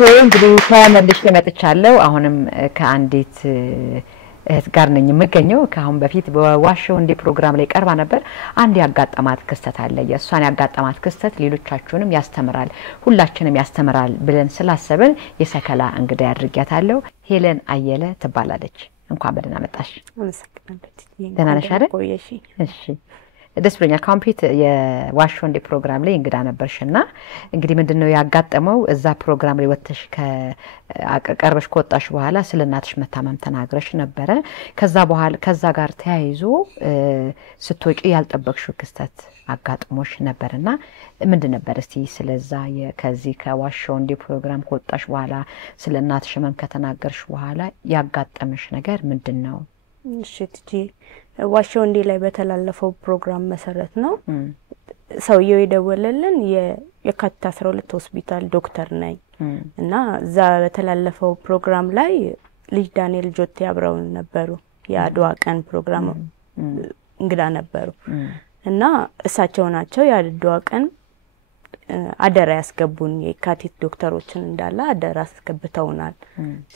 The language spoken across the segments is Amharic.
እንግዲህ ተመልሼ መጥቻለሁ አሁንም ከአንዲት እህት ጋር ነኝ የምገኘው ከአሁን በፊት በዋሾው እንደ ፕሮግራም ላይ ቀርባ ነበር አንድ ያጋጠማት ክስተት አለ የሷን ያጋጠማት ክስተት ሌሎቻችሁንም ያስተምራል ሁላችንም ያስተምራል ብለን ስላሰብን የሰከላ እንግዳ ያድርጋታለሁ ሄለን አየለ ትባላለች እንኳን በደህና መጣሽ አመሰግናለሁ ደህና ነሽ አይደል እሺ ደስ ብሎኛል ኮምፒት የዋሾው እንደ ፕሮግራም ላይ እንግዳ ነበርሽና እንግዲህ ምንድነው ያጋጠመው እዛ ፕሮግራም ላይ ወጥተሽ ከቀርበሽ ከወጣሽ በኋላ ስለናትሽ መታመም ተናግረሽ ነበር ከዛ ጋር ተያይዞ ስትወጪ ያልጠበቅሽው ክስተት አጋጥሞሽ ነበርና ምንድን ነበር እስቲ ስለዛ ከዚህ ከዋሾው እንደ ፕሮግራም ከወጣሽ በኋላ ስለናትሽ መም ከተናገርሽ በኋላ ያጋጠመሽ ነገር ምንድነው እሺ ትጂ ዋሾው እንዴ ላይ በተላለፈው ፕሮግራም መሰረት ነው ሰውየው የደወለልን የካቲት 12 ሆስፒታል ዶክተር ነኝ እና እዛ በተላለፈው ፕሮግራም ላይ ልጅ ዳንኤል ጆቴ አብረው ነበሩ ያድዋ ቀን ፕሮግራም እንግዳ ነበሩ እና እሳቸው ናቸው ያድዋ ቀን አደራ ያስገቡን የካቲት ዶክተሮችን እንዳለ አደራ አስገብተውናል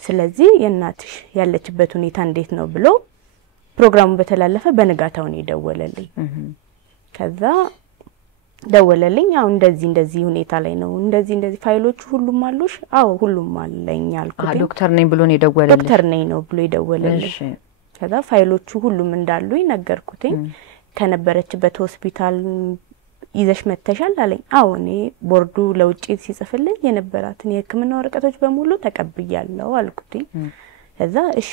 ስለዚህ የናትሽ ያለችበት ሁኔታ እንዴት ነው ብሎ ፕሮግራሙ በተላለፈ በነጋታው ነው የደወለልኝ ከዛ ደወለልኝ አው እንደዚህ ሁኔታ ላይ ነው እንደዚህ ፋይሎቹ ሁሉም አሉሽ አው ሁሉም አለኝ አልኩት ዶክተር ነኝ ብሎ ነው የደወለልኝ ዶክተር ነኝ ነው ብሎ የደወለልኝ ከዛ ፋይሎቹ ሁሉም እንዳሉኝ ነገርኩትኝ ከነበረችበት ሆስፒታል ይዘሽ መተሻል አለኝ አው እኔ ቦርዱ ለውጪ ሲጽፍልኝ የነበራትን የህክምና ወረቀቶች በሙሉ ተቀብያለሁ አልኩትኝ ከዛ እሺ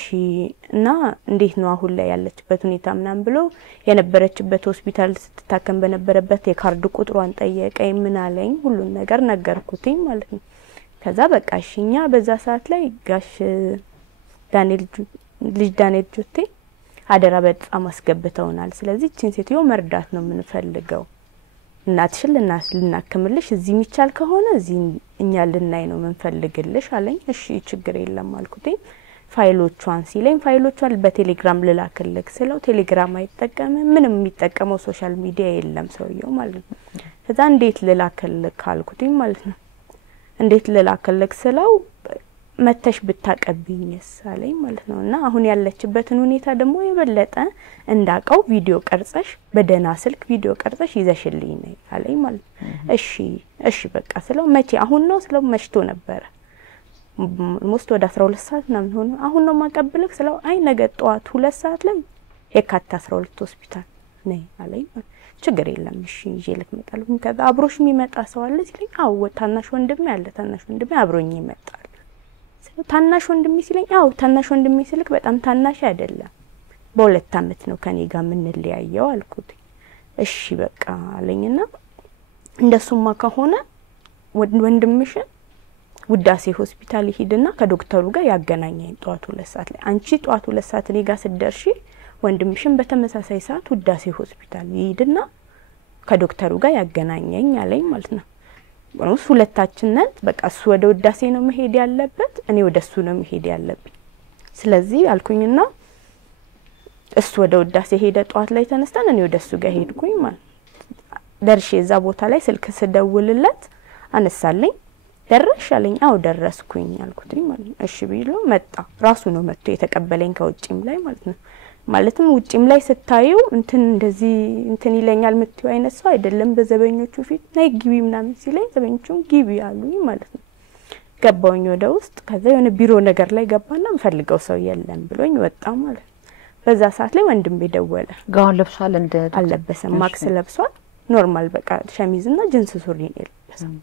እና እንዴት ነው አሁን ላይ ያለችበት ሁኔታ ምናም ብሎ የነበረችበት ሆስፒታል ስትታከም በነበረበት የካርድ ቁጥሯን ጠየቀኝ ምን አለኝ ሁሉን ነገር ነገርኩትኝ ማለት ነው ከዛ በቃ እሺኛ በዛ ሰዓት ላይ ጋሽ ዳንኤል ጆቴ አደራ በጣም አስገብተውናል ስለዚህ እቺን ሴትዮ መርዳት ነው የምንፈልገው እናትሽን ልናከምልሽ እዚህ የሚቻል ከሆነ እዚህ እኛ ልናይ ነው የምንፈልግልሽ አለኝ እሺ ችግር የለም አልኩትኝ ፋይሎቿን ሲለኝ ፋይሎቿን በቴሌግራም ልላክልክ ስለው ቴሌግራም አይጠቀምም ምንም የሚጠቀመው ሶሻል ሚዲያ የለም ሰውየው ማለት ነው ከዛ እንዴት ልላክልክ አልኩትኝ ማለት ነው እንዴት ልላክልክ ስለው መተሽ ብታቀብኝስ አለኝ ማለት ነውና አሁን ያለችበትን ሁኔታ ደግሞ የበለጠ እንዳቀው ቪዲዮ ቀርጸሽ በደና ስልክ ቪዲዮ ቀርጸሽ ይዘሽልኝ ነይ አለኝ ማለት እሺ በቃ ስለው መቼ አሁን ነው ስለው መሽቶ ነበር ሞስት ወደ 12 ሰዓት ነው ሆኖ አሁን ነው ማቀበልክ ስለው አይ ነገ ጧት 2 ሰዓት ላይ የካቲት 12 ሆስፒታል ነይ አለኝ ችግር የለም እሺ ይዤልክ መጣለሁ ከዛ አብሮሽ የሚመጣ ሰው አለ ሲለኝ አው ታናሽ ወንድሜ አለ ታናሽ ወንድሜ አብሮኝ ይመጣል ስለው ታናሽ ወንድሜ ሲለኝ አው ታናሽ ወንድሜ ሲልክ በጣም ታናሽ አይደለም በሁለት አመት ነው ከኔ ጋር ምን ልያየው አልኩት እሺ በቃ አለኝና እንደሱማ ከሆነ ወንድምሽ ውዳሴ ሆስፒታል ይሄድና ከዶክተሩ ጋር ያገናኘኝ ጧት 2 ሰዓት ላይ አንቺ ጧት 2 ሰዓት እኔ ጋር ስደርሺ ወንድምሽን በተመሳሳይ ሰዓት ውዳሴ ሆስፒታል ይሄድና ከዶክተሩ ጋር ያገናኘኝ አለኝ ማለት ነው ወንስ ሁለታችን ነን በቃ እሱ ወደ ውዳሴ ነው መሄድ ያለበት እኔ ወደሱ ነው መሄድ ያለብኝ ስለዚህ አልኩኝና እሱ ወደ ውዳሴ ሄደ ጧት ላይ ተነስተን እኔ ወደሱ ጋር ሄድኩኝ ማለት ደርሼ እዛ ቦታ ላይ ስልክ ስደውልለት አነሳለኝ ደረሻለኝ አው ደረስኩኝ አልኩትኝ ማለት ነው እሺ ቢሎ መጣ ራሱ ነው መጥቶ የተቀበለኝ ከውጪም ላይ ማለት ነው ማለትም ውጪም ላይ ስታዩ እንትን ይለኛል ምትዩ አይነት ሰው አይደለም በዘበኞቹ ፊት ናይ ግቢ ምናምን ሲለኝ ዘበኞቹም ግቢ አሉኝ ማለት ነው ገባውኝ ወደ ውስጥ ከዛ የሆነ ቢሮ ነገር ላይ ገባና እንፈልገው ሰው የለም ብሎኝ ወጣ ማለት በዛ ሰዓት ላይ ወንድም ደወለ ጋውን ለብሷል እንደ አለበሰም ማክስ ለብሷል ኖርማል በቃ ሸሚዝና ጂንስ ሱሪ ለብሷል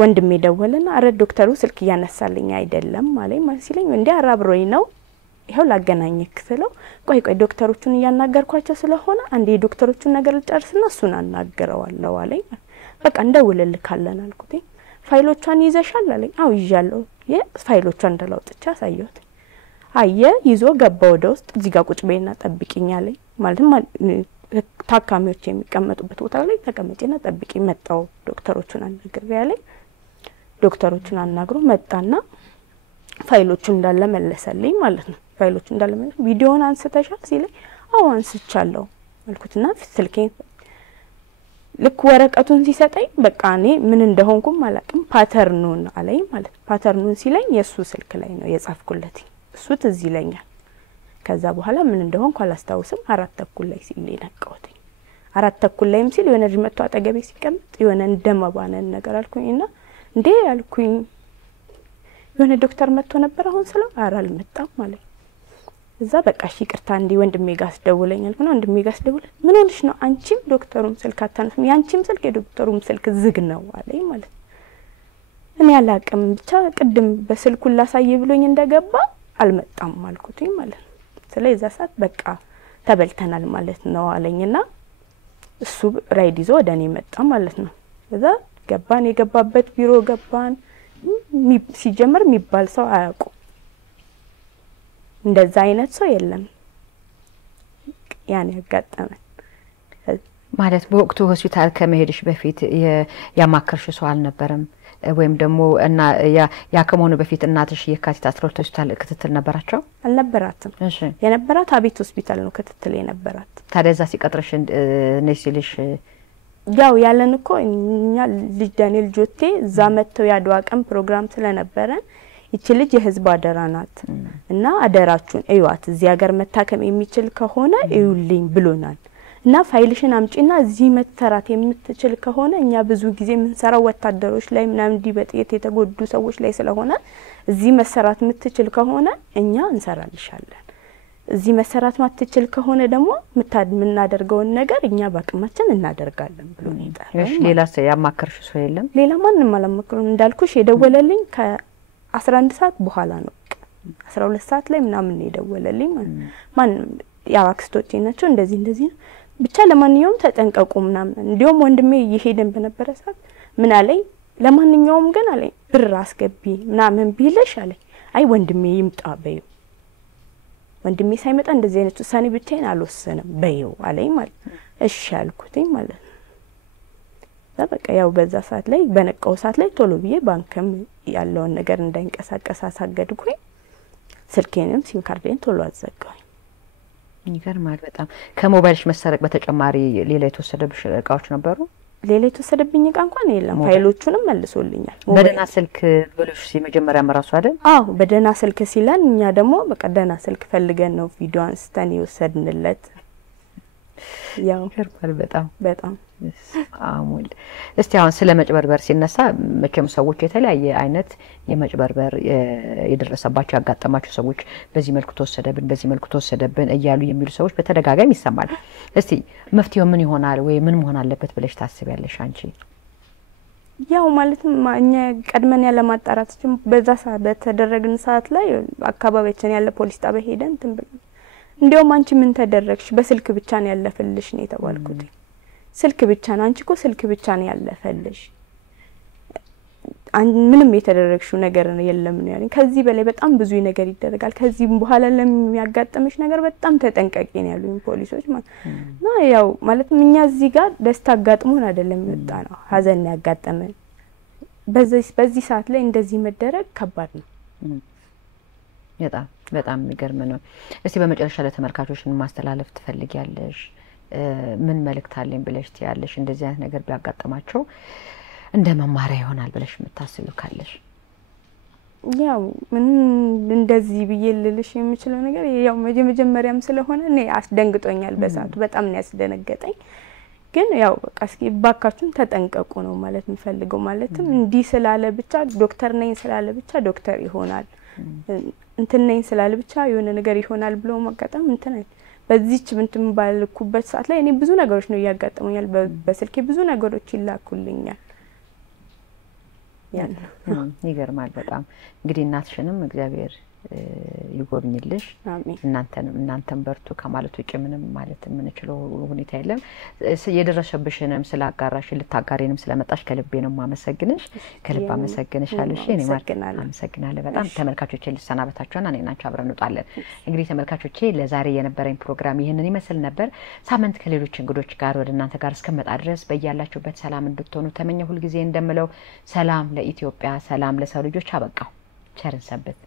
ወንድሜ ደወለና አረ ዶክተሩ ስልክ ያነሳልኝ አይደለም ማለኝ ማለት ሲለኝ እንዴ አራብሮይ ነው ይሄው ላገናኝክ ስለው ቆይ ዶክተሮቹን ያናገርኳቸው ስለሆነ አንዴ ዶክተሮቹን ነገር ልጨርስና እሱን አናገረዋለሁ አለኝ በቃ እንደውልልካለን አልኩት ፋይሎቿን ይዘሻል አለኝ አው ይዣለሁ የፋይሎቿን እንደላውጥቻ ሳይዮት አየ ይዞ ገባ ወደ ውስጥ እዚህ ጋር ቁጭ በይና ጠብቂኝ አለኝ ማለት ታካሚዎች የሚቀመጡበት ቦታ ላይ ተቀመጪና ጠብቂ መጣው ዶክተሮቹን አናግሬ አለኝ ዶክተሮቹን አናግሮ መጣና ፋይሎቹን እንዳለ መለሰልኝ ማለት ነው ፋይሎቹን እንዳለ መለሰ ቪዲዮውን አንስተሻል ሲለኝ አው አንስቻለሁ አልኩትና ስልኬን ልክ ወረቀቱን ሲሰጠኝ በቃ እኔ ምን እንደሆንኩም አላቅም ፓተርኑን አለኝ ማለት ፓተርኑን ሲለኝ የሱ ስልክ ላይ ነው የጻፍኩለት እሱ ትዝ ይለኛል ከዛ በኋላ ምን እንደሆንኩ አላስታውስም 4:30 ላይ ሲል ነቀውት 4:30 ላይም ሲል የሆነ ልጅ መጥቶ አጠገቤ ሲቀመጥ የሆነ እንደማባነን ነገር አልኩኝና እንዴ አልኩኝ የሆነ ዶክተር መጥቶ ነበር አሁን ስለው አልመጣም ማለት እዛ በቃ እሺ ይቅርታ እንዲ ወንድሜ ጋር ደውለኝ አልኩና ወንድሜ ጋር ደውለ ምን ሆነሽ ነው አንቺም ዶክተሩም ስልክ አታነሱም ያንቺም ስልክ የዶክተሩም ስልክ ዝግ ነው አለኝ ማለት እኔ አላቅም ብቻ ቅድም በስልኩ ላሳይ ብሎኝ እንደገባ አልመጣም አልኩትኝ ማለት ስለዚህ እዛ ሰዓት በቃ ተበልተናል ማለት ነው አለኝና እሱ ራይድ ይዞ ወደኔ መጣ ማለት ነው እዛ ገባን የገባበት ቢሮ ገባን ሲጀመር የሚባል ሰው አያውቁ እንደዛ አይነት ሰው የለም ያኔ ያጋጠመን ማለት በወቅቱ ሆስፒታል ከመሄድሽ በፊት ያማከርሽ ሰው አልነበረም ወይም ደግሞ እና ያከመሆኑ በፊት እናትሽ የካቲት 12 ሆስፒታል ክትትል ነበራቸው አልነበራትም እሺ የነበራት አቤት ሆስፒታል ነው ክትትል የነበራት ታዲያ ሲቀጥርሽ ነሲልሽ ያው ያለን እኮ እኛ ልጅ ዳንኤል ጆቴ ዛመተው ያድዋ ቀን ፕሮግራም ስለነበረ ይቺ ልጅ የህዝብ አደራ ናት እና አደራችሁን እዩዋት እዚህ ሀገር መታከም የሚችል ከሆነ እዩልኝ ብሎናል እና ፋይልሽን አምጪና እዚህ መተራት የምትችል ከሆነ እኛ ብዙ ጊዜ ምንሰራው ወታደሮች ላይ ምናምን ዲበጥየት የተጎዱ ሰዎች ላይ ስለሆነ እዚህ መሰራት የምትችል ከሆነ እኛ እንሰራልሻለን እዚህ መሰራት ማትችል ከሆነ ደግሞ ምናደርገውን ነገር እኛ ባቅማችን እናደርጋለን ብሎ ነበር እሺ ሌላ ያማከርሽ ሰው የለም ሌላ ማንንም አላማከርኩም እንዳልኩሽ የደወለልኝ ከ11 ሰዓት በኋላ ነው 12 ሰዓት ላይ ምናምን የደወለልኝ ማን ያው አክስቶቼ ናቸው እንደዚህ ነው ብቻ ለማንኛውም ተጠንቀቁ ምናምን እንዲያውም ወንድሜ ይሄደን በነበረ ሰዓት ምን አለኝ ለማንኛውም ግን አለኝ ብር አስገቢ ምናምን ቢልሽ አለኝ አይ ወንድሜ ይምጣ በይው ወንድሜ ሳይመጣ እንደዚህ አይነት ውሳኔ ብቻዬን አልወሰንም በይው አለኝ ማለት እሺ አልኩትኝ ማለት በቃ ያው በዛ ሰዓት ላይ በነቀው ሰዓት ላይ ቶሎ ብዬ ባንክም ያለውን ነገር እንዳይንቀሳቀስ አሳገድኩኝ ስልኬንም ሲም ካርዴን ቶሎ አዘጋሁኝ ይገርማል በጣም ከሞባይልሽ መሰረቅ በተጨማሪ ሌላ የተወሰደብሽ እቃዎች ነበሩ ሌላ የተወሰደብኝ እቃ እንኳን የለም ፋይሎቹንም መልሶልኛል በደና ስልክ ብለሽ ሲመጀመሪያ መራሱ አይደል አዎ በደና ስልክ ሲላን እኛ ደግሞ በቃ ደና ስልክ ፈልገን ነው ቪዲዮ አንስተን ይወሰድንለት ያው ይገርማል በጣም አሙል እስቲ አሁን ስለ መጭበርበር ሲነሳ መቼም ሰዎች የተለያየ አይነት የመጭበርበር የደረሰባቸው ያጋጠማቸው ሰዎች በዚህ መልኩ ተወሰደብን እያሉ የሚሉ ሰዎች በተደጋጋሚ ይሰማል እስቲ መፍትሄው ምን ይሆናል ወይ ምን መሆን አለበት ብለሽ ታስቢያለሽ አንቺ ያው ማለት እኛ ቀድመን ያለ ማጣራት በዛ ሰዓት በተደረገን ሰዓት ላይ አካባቢያችን ያለ ፖሊስ ጣቢያ ሄደን ትንብል እንዴው አንቺ ምን ተደረግሽ በስልክ ብቻ ነው ያለፈልሽ ነው የተባልኩት ስልክ ብቻ ነው አንቺ እኮ ስልክ ብቻ ነው ያለፈልሽ ምንም የተደረግሽው ነገር የለም ነው ያለኝ ከዚህ በላይ በጣም ብዙ ነገር ይደረጋል ከዚህም በኋላ ለሚያጋጥምሽ ነገር በጣም ተጠንቀቂ ነው ያሉኝ ፖሊሶች እና ያው ማለት እኛ እዚህ ጋር ደስታ አጋጥሞን አይደለም የመጣ ነው ሀዘን ያጋጠመን በዚህ ሰዓት ላይ እንደዚህ መደረግ ከባድ ነው በጣም የሚገርም ነው እስቲ በመጨረሻ ለተመልካቾች ማስተላለፍ ትፈልጊያለሽ ምን መልእክት አለኝ ብለሽ ትያለሽ እንደዚህ አይነት ነገር ቢያጋጥማቸው እንደ መማሪያ ይሆናል ብለሽ የምታስቢው ካለሽ ያው ምን እንደዚህ ብዬልልሽ የምችለው ነገር ያው መጀመሪያም ስለሆነ እኔ አስደንግጦኛል በዛቱ በጣም ነው ያስደነገጠኝ ግን ያው በቃ እስኪ ባካችሁን ተጠንቀቁ ነው ማለት ምፈልገው ማለትም እንዲ ስላለ ብቻ ዶክተር ነኝ ስላለ ብቻ ዶክተር ይሆናል እንትን ነኝ ስላለ ብቻ የሆነ ነገር ይሆናል ብሎ ማጋጠም እንትን በዚህች ምንትን ባልኩበት ሰዓት ላይ እኔ ብዙ ነገሮች ነው ያጋጠሙኛል በስልኬ ብዙ ነገሮች ይላኩልኛል ያን ይገርማል በጣም እንግዲህ እናትሽንም እግዚአብሔር ይጎብኝልሽ እናንተም በርቱ ከማለት ውጭ ምንም ማለት ምን እችለው ሁኔታ የለም የደረሰብሽንም ስላጋራሽ ልታጋሪንም ስለመጣሽ ከልቤ ነው ማመሰግንሽ ከልብ አመሰግንሻለሁ እኔ አመሰግናለሁ በጣም ተመልካቾቼ ልሰናበታችሁና እኔናችሁ አብረን እንጣለን እንግዲህ ተመልካቾቼ ለዛሬ የነበረኝ ፕሮግራም ይሄንን ይመስል ነበር ሳምንት ከሌሎች እንግዶች ጋር ወደ እናንተ ጋር እስከመጣ ድረስ በእያላችሁበት ሰላም እንድትሆኑ ተመኘሁ ሁሉ ጊዜ እንደምለው ሰላም ለኢትዮጵያ ሰላም ለሰው ልጆች አበቃው ቸር ሰንብቱ